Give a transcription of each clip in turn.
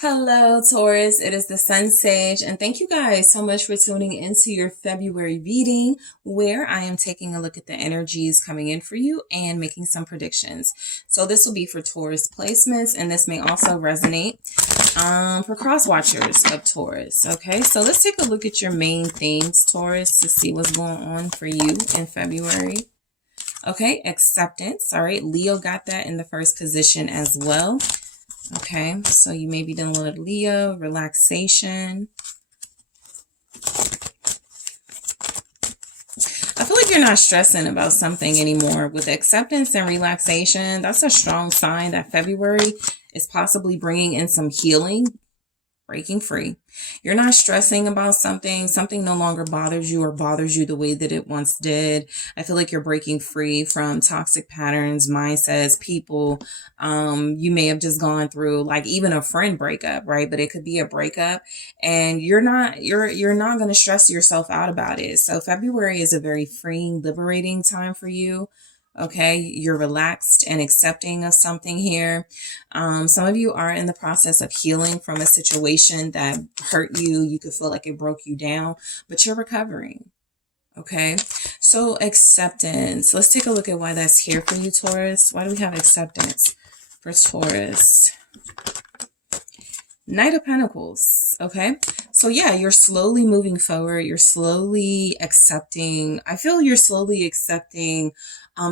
Hello, Taurus. It is the Sun Sage, and thank you guys so much for tuning into your February reading, where I am taking a look at the energies coming in for you and making some predictions. So this will be for Taurus placements, and this may also resonate for cross watchers of Taurus. Okay, so let's take a look at your main themes, Taurus, to see what's going on for you in February. Okay, acceptance. All right, Leo got that in the first position as well. Okay, so you may be dealing with Leo, relaxation. I feel like you're not stressing about something anymore. With acceptance and relaxation, that's a strong sign that February is possibly bringing in some healing, breaking free. You're not stressing about something. Something no longer bothers you or bothers you the way that it once did. I feel like you're breaking free from toxic patterns, mindsets, people. You may have just gone through like even a friend breakup, right? But it could be a breakup and you're not going to stress yourself out about it. So February is a very freeing, liberating time for you. Okay, you're relaxed and accepting of something here. Some of you are in the process of healing from a situation that hurt you. You could feel like it broke you down, but you're recovering. Okay, so acceptance. Let's take a look at why that's here for you, Taurus. Why do we have acceptance for Taurus? Knight of Pentacles. Okay, so yeah, you're slowly moving forward. You're slowly accepting. I feel you're slowly accepting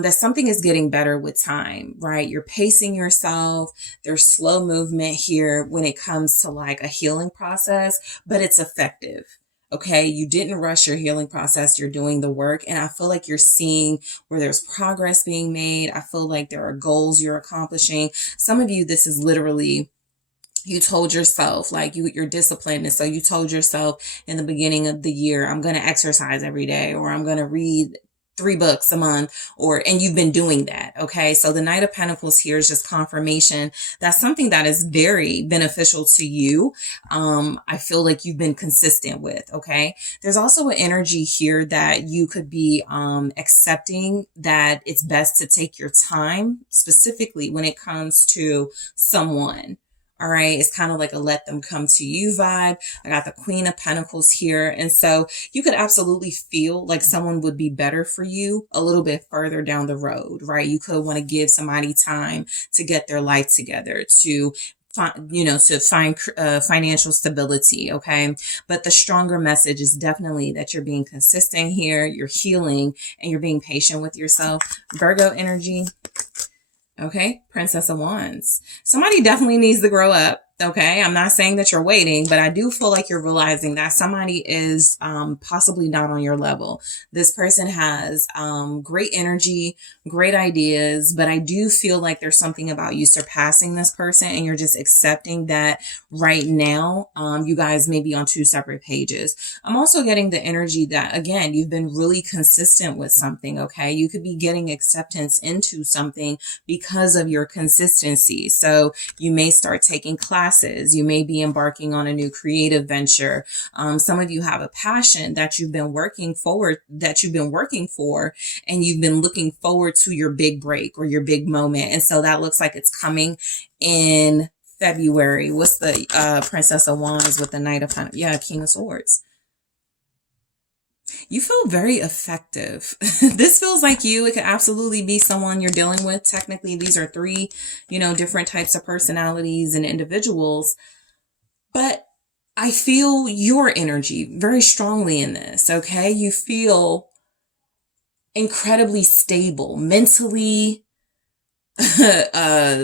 that something is getting better with time, right? You're pacing yourself. There's slow movement here when it comes to like a healing process, but it's effective. Okay, you didn't rush your healing process. You're doing the work. And I feel like you're seeing where there's progress being made. I feel like there are goals you're accomplishing. Some of you, this is literally, you told yourself, like you're disciplined. And so you told yourself in the beginning of the year, I'm going to exercise every day, or I'm going to read 3 books a month, and you've been doing that. Okay. So the Knight of Pentacles here is just confirmation. That's something that is very beneficial to you. I feel like you've been consistent with. Okay. There's also an energy here that you could be, accepting that it's best to take your time, specifically when it comes to someone. All right. It's kind of like a let them come to you vibe. I got the Queen of Pentacles here. And so you could absolutely feel like someone would be better for you a little bit further down the road, right? You could want to give somebody time to get their life together, to find financial stability. Okay. But the stronger message is definitely that you're being consistent here. You're healing and you're being patient with yourself. Virgo energy. Okay, Princess of Wands. Somebody definitely needs to grow up. Okay, I'm not saying that you're waiting, but I do feel like you're realizing that somebody is possibly not on your level. This person has great energy, great ideas, but I do feel like there's something about you surpassing this person, and you're just accepting that right now you guys may be on 2 separate pages. I'm also getting the energy that, again, you've been really consistent with something. Okay, you could be getting acceptance into something because of your consistency. So you may start taking classes. You may be embarking on a new creative venture. Some of you have a passion that you've been working for, and you've been looking forward to your big break or your big moment. And so that looks like it's coming in February. What's the Princess of Wands with the Knight of Pentacles? Yeah, King of Swords. You feel very effective. This feels like you. It could absolutely be someone you're dealing with. Technically, these are 3, different types of personalities and individuals. But I feel your energy very strongly in this. Okay. You feel incredibly stable mentally,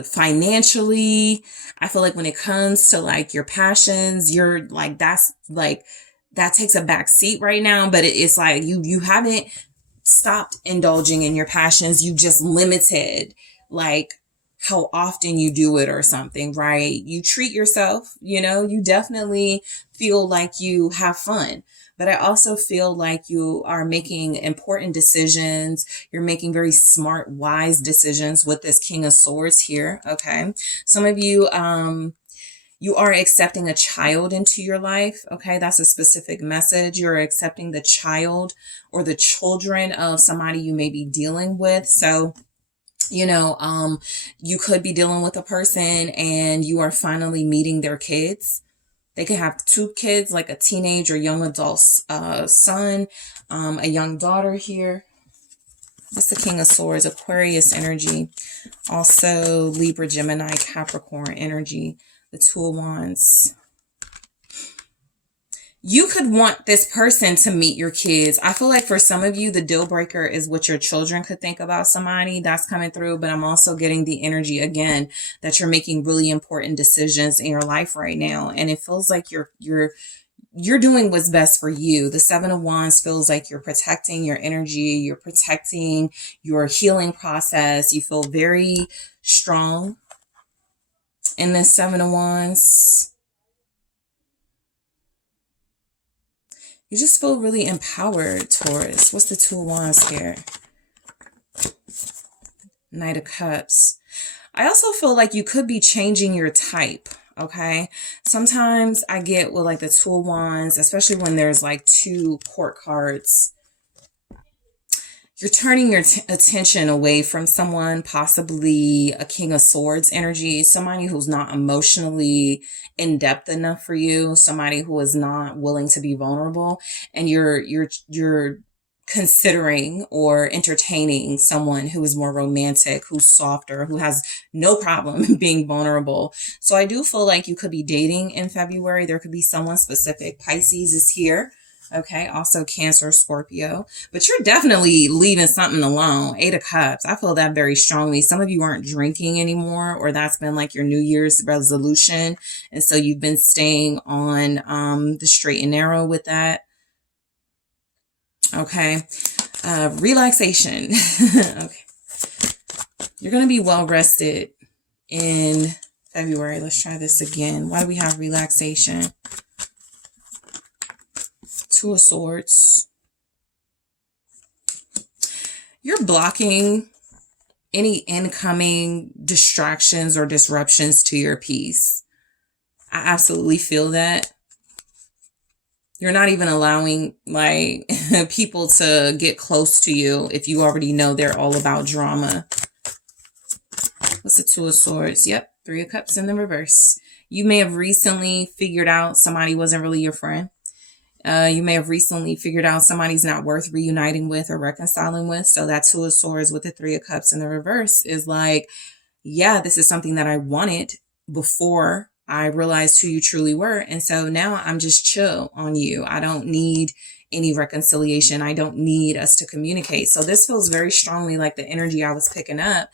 financially. I feel like when it comes to like your passions, you're like, that takes a back seat right now, but it's like you haven't stopped indulging in your passions. You just limited like how often you do it or something, right? You treat yourself, you definitely feel like you have fun. But I also feel like you are making important decisions. You're making very smart, wise decisions with this King of Swords here. Okay. Some of you, you are accepting a child into your life. Okay. That's a specific message. You're accepting the child or the children of somebody you may be dealing with. So You know, you could be dealing with a person and you are finally meeting their kids. They could have two kids, like a teenage or young adult son, a young daughter here. That's the King of Swords, Aquarius energy. Also Libra, Gemini, Capricorn energy. The Two of Wands. You could want this person to meet your kids. I feel like for some of you, the deal breaker is what your children could think about somebody. That's coming through. But I'm also getting the energy again that you're making really important decisions in your life right now. And it feels like you're doing what's best for you. The Seven of Wands feels like you're protecting your energy. You're protecting your healing process. You feel very strong in this Seven of Wands. You just feel really empowered, Taurus. What's the Two of Wands here? Knight of Cups. I also feel like you could be changing your type, okay? Sometimes I get with like the Two of Wands, especially when there's like two court cards. You're turning your attention away from someone, possibly a King of Swords energy, somebody who's not emotionally in depth enough for you, somebody who is not willing to be vulnerable, and you're considering or entertaining someone who is more romantic, who's softer, who has no problem being vulnerable. So I do feel like you could be dating in February. There could be someone specific. Pisces is here. Okay, also Cancer, Scorpio, but you're definitely leaving something alone. Eight of Cups. I feel that very strongly. Some of you aren't drinking anymore, or that's been like your New Year's resolution. And so you've been staying on the straight and narrow with that. Okay. Relaxation. Okay. You're going to be well rested in February. Let's try this again. Why do we have relaxation? Two of Swords. You're blocking any incoming distractions or disruptions to your peace. I absolutely feel that. You're not even allowing like people to get close to you if you already know they're all about drama. What's the Two of Swords? Yep, Three of Cups in the reverse. You may have recently figured out somebody wasn't really your friend. You may have recently figured out somebody's not worth reuniting with or reconciling with. So that Two of Swords with the Three of Cups in the reverse is like, yeah, this is something that I wanted before I realized who you truly were. And so now I'm just chill on you. I don't need any reconciliation. I don't need us to communicate. So this feels very strongly like the energy I was picking up.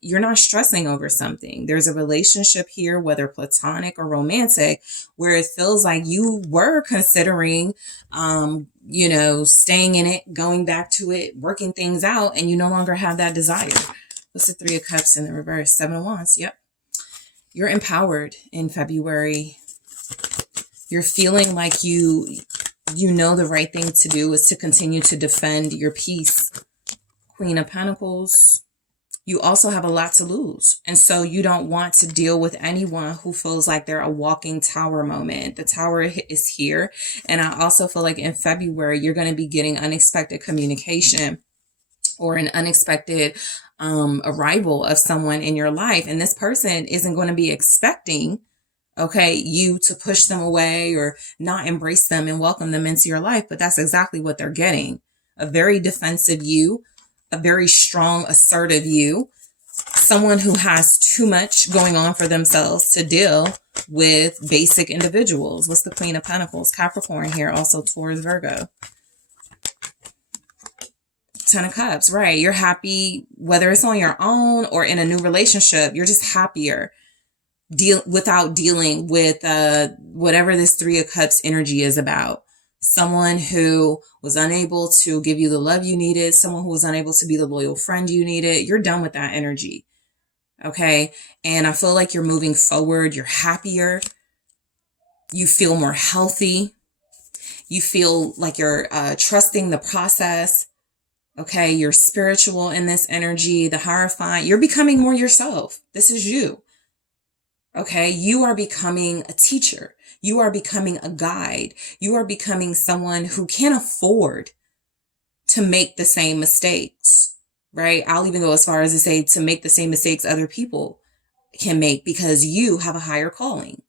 You're not stressing over something. There's a relationship here, whether platonic or romantic, where it feels like you were considering, staying in it, going back to it, working things out, and you no longer have that desire. What's the Three of Cups in the reverse? Seven of Wands. Yep. You're empowered in February. You're feeling like you know the right thing to do is to continue to defend your peace. Queen of Pentacles. You also have a lot to lose. And so you don't want to deal with anyone who feels like they're a walking tower moment. The tower is here. And I also feel like in February, you're going to be getting unexpected communication or an unexpected arrival of someone in your life. And this person isn't going to be expecting, okay, you to push them away or not embrace them and welcome them into your life. But that's exactly what they're getting. A very defensive you. A very strong, assertive you, someone who has too much going on for themselves to deal with basic individuals. What's the Queen of Pentacles? Capricorn here, also Taurus, Virgo. Ten of Cups, right? You're happy, whether it's on your own or in a new relationship, you're just happier without dealing with whatever this Three of Cups energy is about. Someone who was unable to give you the love you needed, someone who was unable to be the loyal friend you needed. You're done with that energy. Okay. And I feel like you're moving forward. You're happier. You feel more healthy. You feel like you're trusting the process. Okay. You're spiritual in this energy, the Hierophant. You're becoming more yourself. This is you. Okay. You are becoming a teacher. You are becoming a guide. You are becoming someone who can't afford to make the same mistakes, right? I'll even go as far as to say to make the same mistakes other people can make because you have a higher calling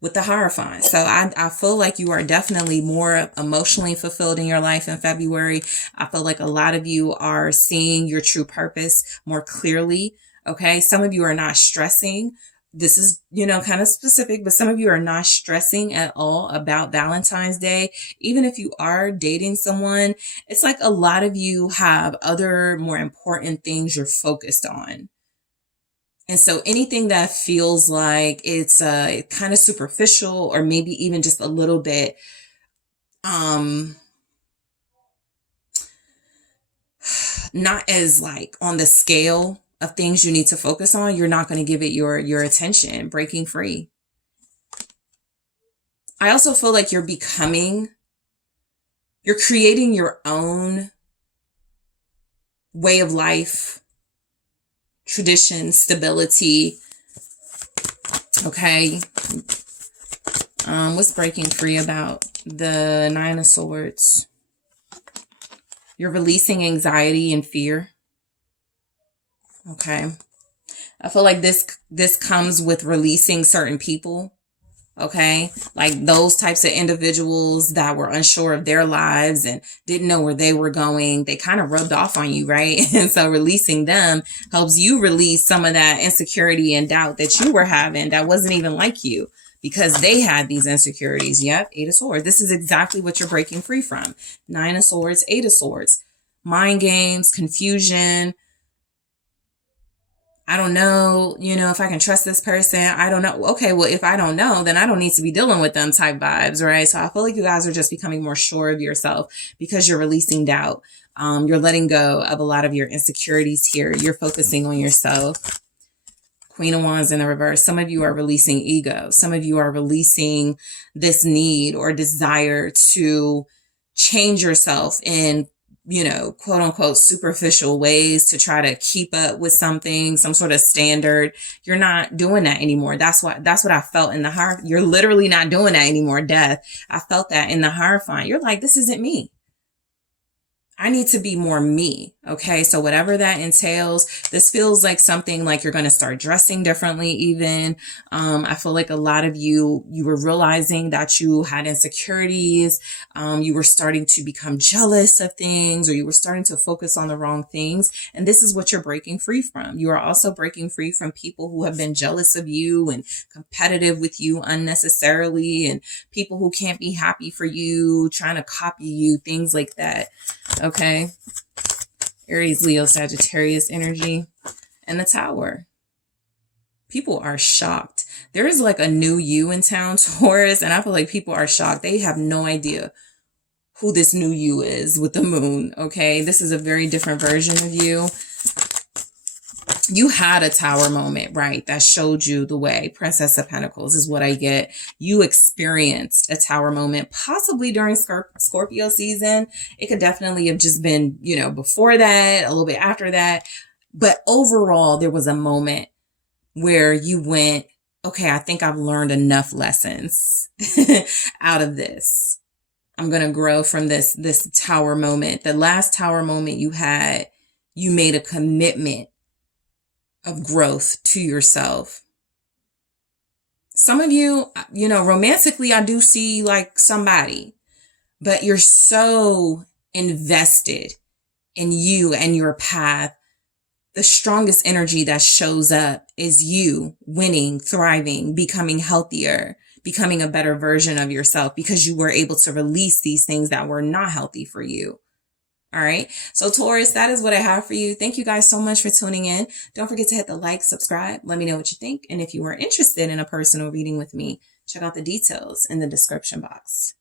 with the Hierophant. So I feel like you are definitely more emotionally fulfilled in your life in February. I feel like a lot of you are seeing your true purpose more clearly. Okay. Some of you are not stressing. This is, kind of specific, but some of you are not stressing at all about Valentine's Day. Even if you are dating someone, it's like a lot of you have other more important things you're focused on. And so anything that feels like it's kind of superficial or maybe even just a little bit not as like on the scale of things you need to focus on, you're not going to give it your attention. Breaking free. I also feel like you're creating your own way of life, tradition, stability. Okay. What's breaking free about the Nine of Swords? You're releasing anxiety and fear. Okay. I feel like this comes with releasing certain people. Okay. Like those types of individuals that were unsure of their lives and didn't know where they were going. They kind of rubbed off on you, right? And so releasing them helps you release some of that insecurity and doubt that you were having that wasn't even like you because they had these insecurities. Yep. Eight of Swords. This is exactly what you're breaking free from. Nine of Swords, Eight of Swords. Mind games, confusion. I don't know, if I can trust this person. I don't know. Okay, well, if I don't know, then I don't need to be dealing with them type vibes, right? So I feel like you guys are just becoming more sure of yourself because you're releasing doubt. You're letting go of a lot of your insecurities here. You're focusing on yourself. Queen of Wands in the reverse. Some of you are releasing ego. Some of you are releasing this need or desire to change yourself in quote unquote superficial ways to try to keep up with something, some sort of standard. You're not doing that anymore. That's what I felt in the heart. You're literally not doing that anymore. Death. I felt that in the Hierophant. You're like, this isn't me. I need to be more me. Okay. So whatever that entails, this feels like something like you're going to start dressing differently even. I feel like a lot of you were realizing that you had insecurities. You were starting to become jealous of things or you were starting to focus on the wrong things. And this is what you're breaking free from. You are also breaking free from people who have been jealous of you and competitive with you unnecessarily and people who can't be happy for you, trying to copy you, things like that. Okay. Aries, Leo, Sagittarius energy and the Tower. People are shocked. There is like a new you in town, Taurus, and I feel like people are shocked. They have no idea who this new you is with the moon. Okay. This is a very different version of you. You had a Tower moment, right? That showed you the way. Princess of Pentacles is what I get. You experienced a Tower moment, possibly during Scorpio season. It could definitely have just been, before that, a little bit after that. But overall, there was a moment where you went, okay, I think I've learned enough lessons out of this. I'm going to grow from this Tower moment. The last Tower moment you had, you made a commitment of growth to yourself. Some of you, romantically, I do see like somebody, but you're so invested in you and your path. The strongest energy that shows up is you winning, thriving, becoming healthier, becoming a better version of yourself because you were able to release these things that were not healthy for you. All right. So Taurus, that is what I have for you. Thank you guys so much for tuning in. Don't forget to hit the like, subscribe. Let me know what you think. And if you are interested in a personal reading with me, check out the details in the description box.